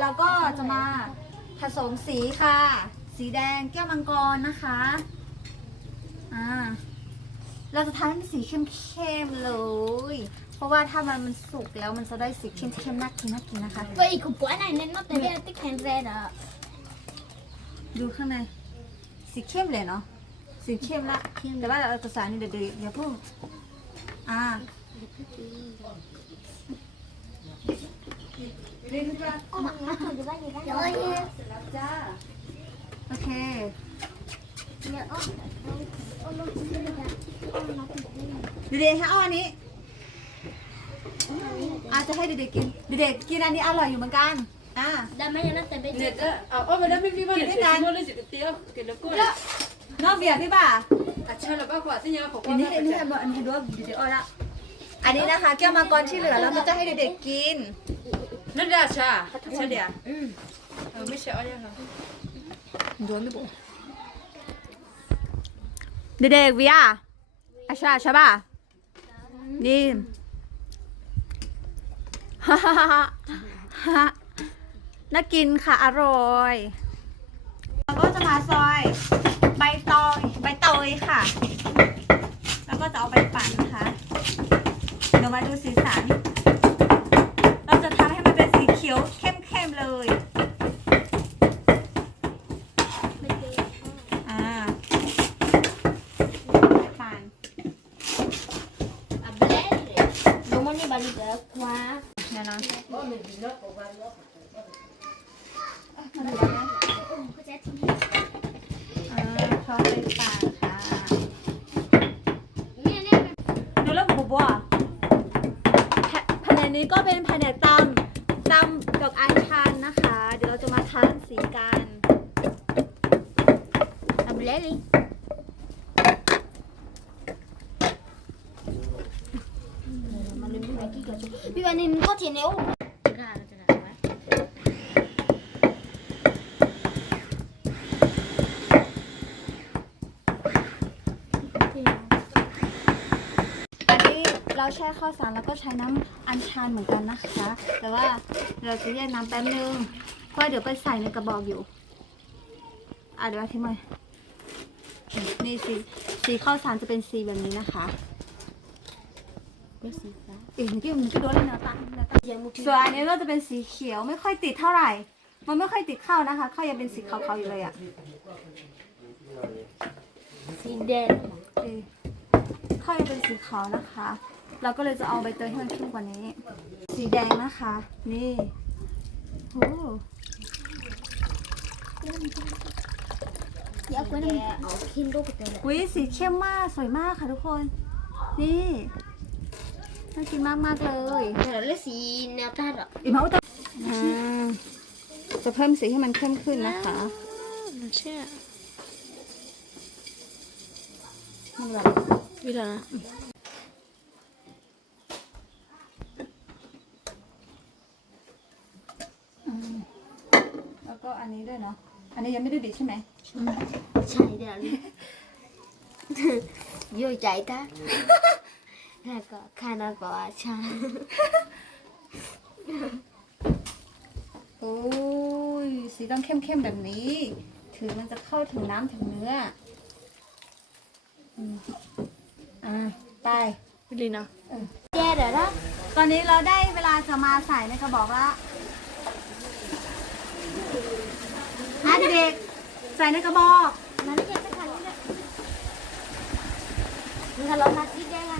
เราก็จะมาผสมสีค่ะ สีแดงแก้วมังกรนะคะอ่าเราจะทำให้มันสีเข้มๆเลย เพราะว่าถ้ามันมันสุกแล้วมันจะได้สีเข้มๆน่ากินน่ากินนะคะ Poi con buona nel notte di te che reda. ดูข้างในสีเข้มเลยเนาะสีเข้มละแต่ว่าเราจะใส่นี่เดี๋ยวเดี๋ยวอย่าเพิ่งอ่า เรียนจ้า Ma dove vai? Dove เสร็จแล้วจ้า โอเค เด็กๆให้เอาอันนี้อาจจะให้เด็กๆกิน เด็กๆกินอันนี้อร่อยอยู่เหมือนกัน อ่า Da me ne notte vedi. Nè, ah, oh, madame, mi va Che le dai? non le siete tio, che lo เยอะน้องเบียร์พี่บ่า A c'è la qua, segna qua. อันนี้อันนี้อันนี้ดูว่าเดี๋ยวเอาละ อันนี้นะคะแก้วมังกรที่เหลือแล้วมันจะให้เด็กๆกิน Non la c'ha, c'è dia. Oh, mi c'è olio. โดนไม่บุเด็กๆเวียอาชาใช่ป่ะนี่ฮ่าฮ่าฮ่าฮ่าน่ากินค่ะ อร่อยเราก็จะมาซอย ใบตอยใบเตยค่ะ แล้วก็จะเอาไปปั่นนะคะเดี๋ยวมาดูสีสัน เราจะทำให้มันเป็นสีเขียวเข้มๆเลย อ่าปั่น A breve. Domani vado da qua. เดี๋ยวนะ Cos'è? อ่าเขาไปปั่นค่ะดูแล้วบัวบัวแผแผนกนี้ก็เป็นแผนกตำตำดอกอัญชันนะคะ เดี๋ยวเราจะมาทานสีกัน A breve. Ma cazzo. Mi viene in co tiene uno. Grazie, grazie. อันนี้เราแช่ข้าวสารแล้วก็ใช้น้ำอัญชันเหมือนกันนะคะ แต่ว่าเราจะแยกน้ำแป๊บนึง เพราะเดี๋ยวไปใส่ในกระบอกอยู่ อะเดี๋ยวอธิบายนี่สีสีข้าวสารจะเป็นสีแบบนี้นะคะ Questi qua. อีกนิดเดียวมันก็โดนแล้วนะตั้งแล้วตั้ง Andiamo tutti. ส่วนอันนี้ก็จะเป็นสีเขียวไม่ค่อยติดเท่าไหร่ มันไม่ค่อยติดข้าวนะคะข้าวยังเป็นสีขาวๆอยู่เลยอะ Si deve. เข้าวยังเป็นสีขาวนะคะ เราก็เลยจะเอาใบเตยให้มันเข้มกว่านี้ สีแดงนะคะ นี่โอ้ Ya quello ho chindo che te วิสีเข้มมากสวยมากค่ะทุกคน นี่ น่ากินมากๆเลย Però lei si ne ha tarda. อีกมาอุตอ่าจะเพิ่มสีให้มันเข้มขึ้นนะคะ Non c'è. มันแบบ Vira. แล้วก็อันนี้ด้วยเนาะ อันนี้ยังไม่ได้ดิบใช่ไหม C'hai da lì. Io c'hai da. Ecco, cana qua, c'ha. โอ้ยสีต้องเข้มๆแบบนี้ ถือมันจะเข้าถึงน้ำถึงเนื้ออืมอ่าไป Lina. Era, da? ตอนนี้เราได้เวลาจะมาใส่ในกระบอกละอะเด็กๆใส่ในกระบอก Ma non c'è da cana. Allora, la idea. Baba.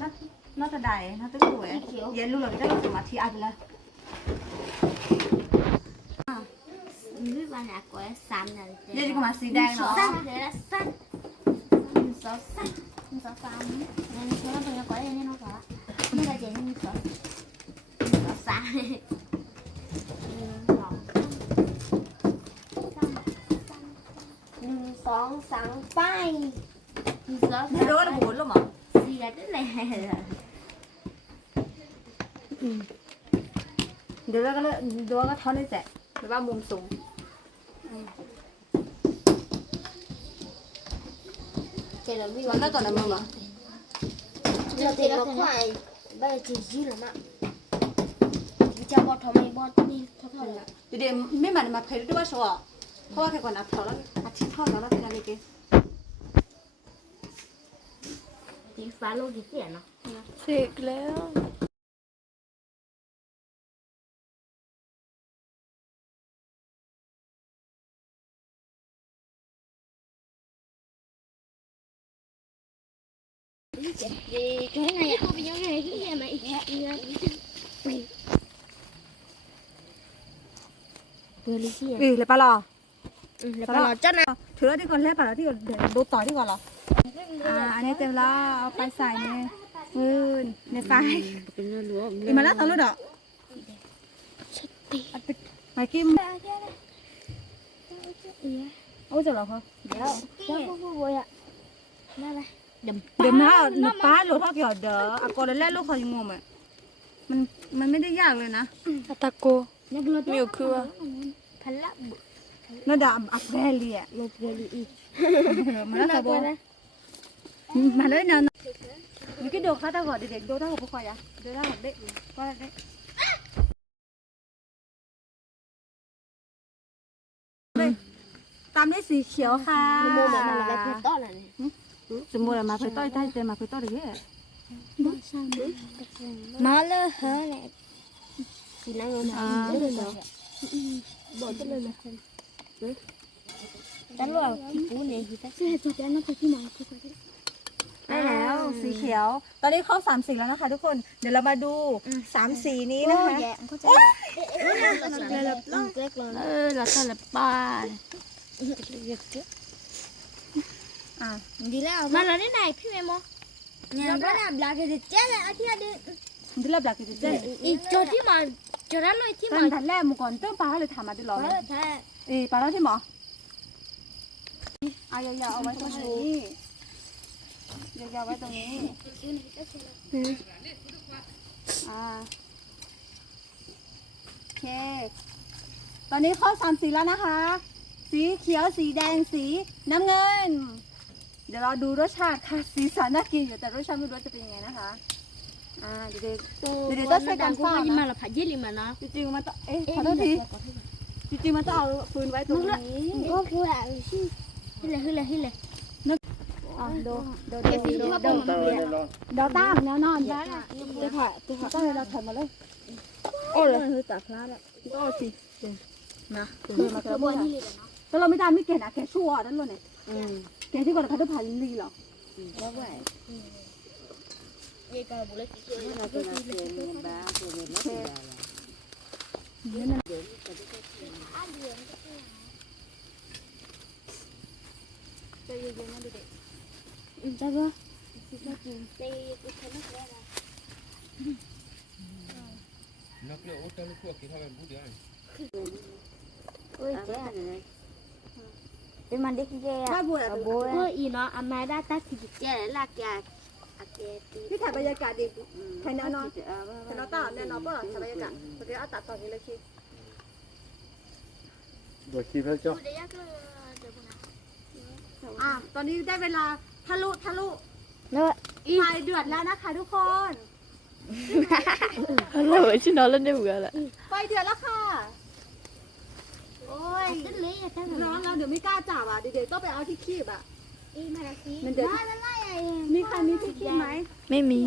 nó nó ta đầy nó tới tuổi vậy luôn rồi cái đó mà thì ăn là biết bà nhà của em xanh này vậy thì mà xì đen nó xanh để là xanh số xanh số xanh nên số nó bây giờ có đây nên nó có nó là gì như số số xanh สองสามไปเดี๋ยวโดนบุญหรือเปล่า rất là ừ. Đưa ra cái đưa cái thon lên sẽ Đưa vào mồm xuống Còn nó còn là mồm à? Chưa thì nó phải Bây giờ chỉ dư là mạng cho bọt thò mày bọt đi thò thò là. Để để mấy bạn mà thấy đứa bao số à? Thôi cái còn áp thò lắm, áp thò nó là thế này kia. ฟ้าโลกิเสียเนาะเสกแล้วดีแนยังไงที่เนี่มอีแล้วเนี่ยเบอร์ลิเซียอืเลยปะล่ปะจ้านะถือแล้วที่ก่อนแล้วปะหรอที่ก่อนเดี๋ยวดูต่อที่ก่อนหรอ อ่าอันนี้เต็มแล้วเอาไปใส่ในมือในไฟเป็นเรื่องรู้อีมาแล้วตอนรู้ดอกสติมากินเอาจะเหรอคะเดี๋ยวเดี๋ยวพูดบ่อยอะนั่นแหละเดี๋ยวเดี๋ยวนะหนูป้าหลุดเท่าเกี่ยวเด้ออากอแล้วแรกลูกเขายังงงไหมมันมันไม่ได้ยากเลยนะอาตาโกมิวคือว่าพันละบุน่าดำอัพแวลีอะโลเบอร์ลีมาแล้วค่ะโบ มาเลยนะมีกี่ดอกคะตากอนเด็กๆดอกตากอนพวกเขาอย่าดอกตากอนเด็กก็เด็กตามด้วยสีเขียวค่ะโมมามาแล้วเพื่อต้อนอะไรสมมติมาเพื่อต้อยใต้เจมาเพื่อต้อยเลยมาเลยเฮ้ยสีนั่งลงมาเลยเหรอบอกจะเลยเลยจันว่าที่ปูเนี่ยที่ตั้งใจจะนั่งไปที่ไหนที่ไหนได้แล้วสีเขียว ตอนนี้เข้าสามสีแล้วนะคะ ทุกคน เดี๋ยวเรามาดูสามสีนี้นะคะ เออเราทำละป้าอ่าดีแล้วมาแล้วได้ไหนพี่เมโมเนี่ยบ้านอะบลาเกตเจ๊เลยอาทิตย์เดียวดิลับลักกิจเเลยที่ตอมานทันแรกมุก่อนเติ้งปลาเลยถามมาดิหรอเออแท้เอ้ปลาแล้วที่หมอเอายาวๆเอาไว้ตรงนี้ยาวๆไว้ตรงนี้อ่าโอเค ตอนนี้เข้าสามสีแล้วนะคะ สีเขียวสีแดงสีน้ำเงิน เดี๋ยวเราดูรสชาติค่ะ สีสันน่ากินอยู่แต่รสชาติไม่รู้ว่าจะเป็นยังไงนะคะ อ่าเดี๋ยวๆเดี๋ยวต้องช่วยกันเฝ้านะยี่มาละผัดยี่ลิมานะ จริงๆมันต้องเอ๊ะขอโทษทีจริงๆมันต้องเอาฟืนไว้ตรงนี้ก็คือแบบชื่ อฮิเลยฮิเลยฮิเลยอะดูดูดูดูดูดูเดี๋ยวตั้งแนวนอนได้เดี๋ยวถ่ายเดี๋ยวตั้งเลยเราถอยมาเลยโอ้เลยคือตัดพลาดอะโอ้สินะเดี๋ยวมาเจอบ่อยแต่เราไม่ได้ไม่เก่งนะแกชั่วนั่นเลยเนี่ยแกที่ก่อนเขาจะผ่านลีหรอยี่ก็บุเรศเขียวใจเย็นๆนะเด็ก จ้าก็ในกุศลนั่นแหละนักเรียนโอ้แต่ลูกพวกที่ทำเป็นผู้เดียวเอ้ยเจ๊เป็นมันเด็กเจ๊ๆถ้าบัวอะโบก็อีเนาะอามาได้ตัดสิเจ๊ลากยาอาเกตีนี่ถ่ายบรรยากาศดิใครแน่นอนแต่เราต่อแน่นอนเปล่าถ่ายบรรยากาศเดี๋ยวเอาตัดตอนนี้เลยคิดโดยคิดแล้วเจ้าเดี๋ยวก็เดี๋ยวนะอะตอนนี้ได้เวลา ทะลุทะลุแล้วไฟเดือดแล้วนะคะทุกคนเราชินอนเล่นได้เหมือนแหละไฟเดือดแล้วค่ะ โอ้ยต้นเลี้ยต้นร้อนแล้วเดี๋ยวไม่กล้าจับอะเดี๋ยวๆต้องไปเอาที่คีบอะ อีมาละสิมันเดือดนั่นไล่มีใครมีที่คีบไหมไม่มี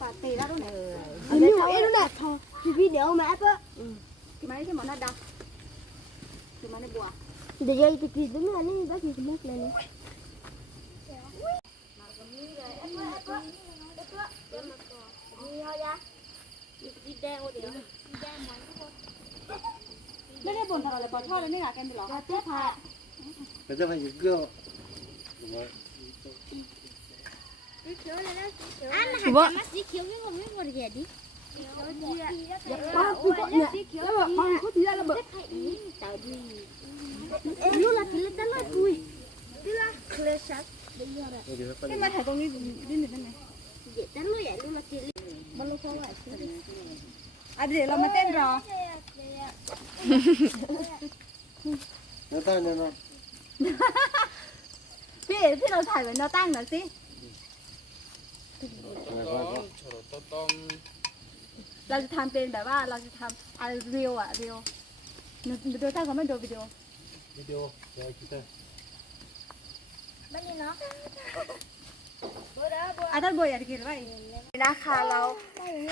ปาดตีแล้วตรงไหนอันนี้หัวเอ็นแหละทอพี่เดี๋ยวมาเพื่อที่ไหมที่หมอนัดดาที่มาในบัว เดี๋ยวจะกินตรงนี้นี่ก็กินมุกเลยนี่ ไม่ได้บ่นทำอะไรปอทอดเลยไม่อยากกันหรอเตี้ยผ่าแต่จะมาอยู่เกลืออันหันมาสีเขียวไม่หมดไม่หมดเดี๋ยวดิป้าคุณก็เนี่ยแล้วป้าเขาทีละระเบิดเต่าดีเอ็นรู้ละทีละตั้งเลยคุย đi là clear shot đi ra đây เดี๋ยวไปนี่มาถ่ายตรงนี้นิดหนึ่งได้ไหม vậy ta lui vậy lui là chị mà lui không phải chị อะเดี๋ยวเรามาเต้นรอแล้วตั้งเนี่ยเนาะพี่พี่เราถ่ายเป็นแนวตั้งหน่อยสิเราจะทำเป็นแบบว่าเราจะทำอะไรเรียวอะเรียวหนูหนูดูตั้งก่อนไม่ดูวิดีโอวิดีโอเดี๋ยวคิดได้ bên đi nó อาจารย์บัวอยากกินอะไรนะคะ เรา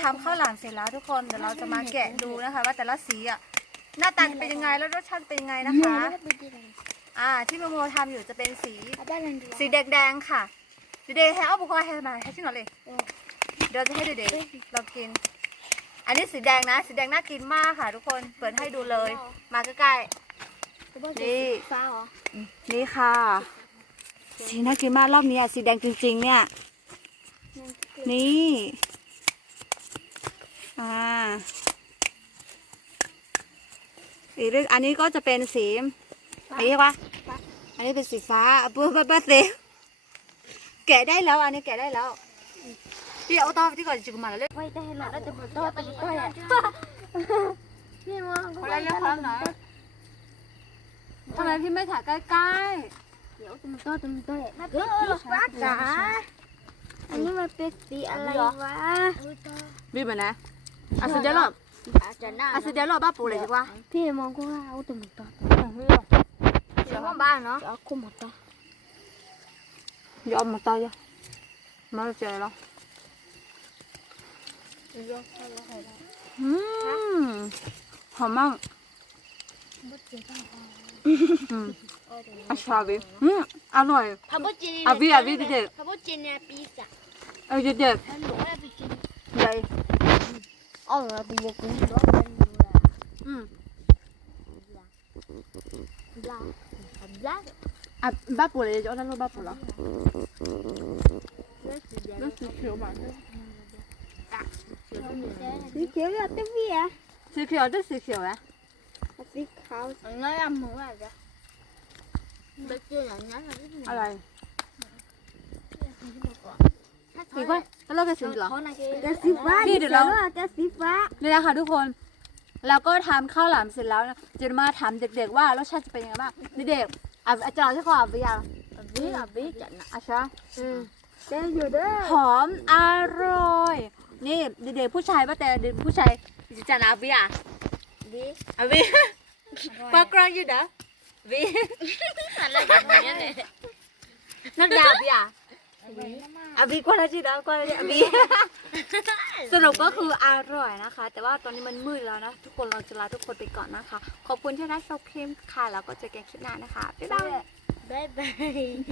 ทำข้าวหลามเสร็จแล้วทุกคนเดี๋ยวเราจะมาแกะดูนะคะ ว่าแต่ละสีอะหน้าตาจะเป็นยังไงแล้วรสชาติเป็นยังไงนะคะ อ่าที่โมโมทำอยู่จะเป็นสี ada yang di สีแดงๆค่ะเด็กๆให้เอาบุกให้มาให้ชิมหน่อยเลยเดี๋ยวจะให้เด็กๆเรากิน อันนี้สีแดงนะ สีแดงน่ากินมากค่ะ ทุกคนเปิดให้ดูเลย มาใกล้ๆนี่ pha hả นี่ค่ะ สีน่ากินมากรอบนี้อะสีแดงจริงๆ เนี่ย นี่ อ่า อีกเรื่องอันนี้ก็จะเป็นสีอะไรวะอันนี้เป็นสีฟ้าเบื่อเบื่อเบื่อสีแกะได้แล้ว อันนี้แกะได้แล้วพี่เอาต่อที่ก่อนจิกมาแล้วเลย quay tay là nó chụp một to chụp một to vậy nhưng mà คนละเรื่องความหน่อยทำไมพี่ไม่ถ่ายใกล้ kiểu chụp một to chụp một to vậy nó biết phát cả anh nhưng mà biết gì anh lại quá ๆบีบนะอะสุดยอด à trời nào อะสุดยอดบ้าปูเลยดีกว่าพี่มองก็ว่าเอาตัวหมดตัวเดี๋ยวห้องบ้านเนาะเอาคู่หมดตัวยอมมาตายอะมาเจอแล้วอืมหอมมากอืม อาชาบีอืมอร่อยทำบุจินอะพี่อะพี่เด็กทำบุจินเนี่ยปีจ้ะเออเด็กท่านหนูว่าไปกินๆใหญ่อ๋อเราไปกินร้อนกันอยู่ละอืมบลาบลาอะบ้าปูเลยจะเอานั่นรูปบ้าปูเหรอเลือกสีเขียวมาสีเขียวเลยเต็มที่อะสีเขียวด้วยสีเขียวนะสีขาวน้อยอะหมูอะจ้ะ ไปเจออย่างนั้นอะไรสีก้อยแล้วเราจะสีเหรอแกสีฟ้าพี่เดี๋ยวเราแกสีฟ้านี่นะคะทุกคนแล้วก็ทำข้าวหลามเสร็จแล้วนะจะมาถามเด็ก ๆ ว่ารสชาติจะเป็นยังไงบ้างเด็กๆอะอาจารย์ใช่ขอไปยังบีอะบีจันอาชาอืมแกอยู่เด้อหอมอร่อย นี่เด็กๆผู้ชายป่ะแต่เด็กผู้ชายจะจานอาบีอะบีอาบีปากกรองอยู่นะบีอะไรแบบนี้เลยนักดาบีอะอาบีกว่าจีนะกว่าจีอาบีสรุปก็คืออร่อยนะคะ แต่ว่าตอนนี้มันมืดแล้วนะ ทุกคนเราจะลาทุกคนไปก่อนนะคะ ขอบคุณที่รับชมคลิปค่ะ แล้วก็เจอกันคลิปหน้านะคะ บ๊ายบาย บ๊ายบาย